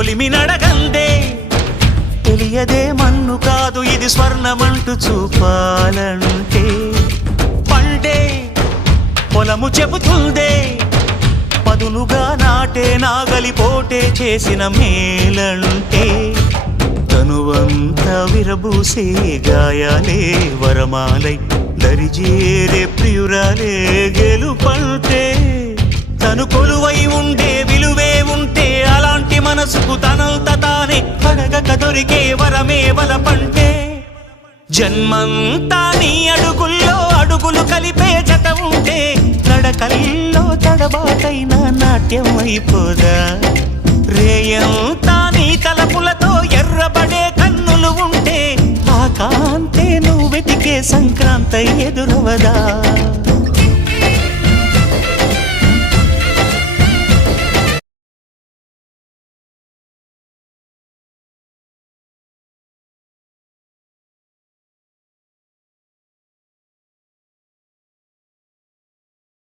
కొలిమి నడగందే తెలియదే మన్ను కాదు ఇది స్వర్ణమంటూ చూపాలంటే పండే పొలము చెబుతుందే పదునుగా నాటే నాగలిపోటే చేసిన మేలంటే తనువంతా విరబూసే గాయాలే వరమాలై దరిజేరే ప్రియురాలే గెలుపంటే తను కొలువై ఉండే విలువే ఉంటే అలాంటి మనసుకు తనంత తానే అడగక దొరికే వరమే వలపంటే జన్మంతా నీ అడుగుల్లో అడుగులు కలిపే జత ఉంటే నడకల్లో తడబాటైన నాట్యం అయిపోదా రేయంతా నీ తలపులతో ఎర్రబడే కన్నులు ఉంటే ఆ కాంతే నువ్వు వెతికే సంక్రాంతి ఎదురవదా